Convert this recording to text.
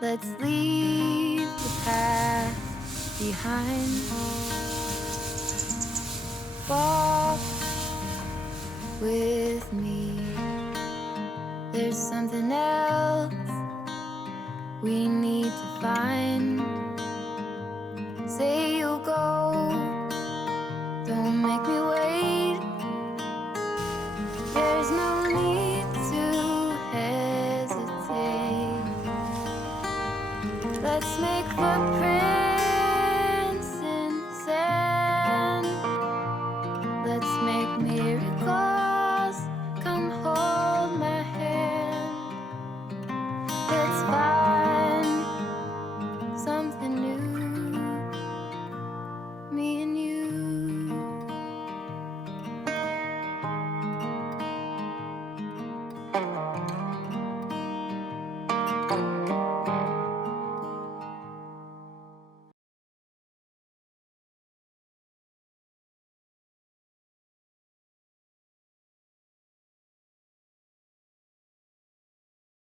Let's leave the past behind. Walk with me. There's something else we need to find. Say you'll go, don't make me wait. There's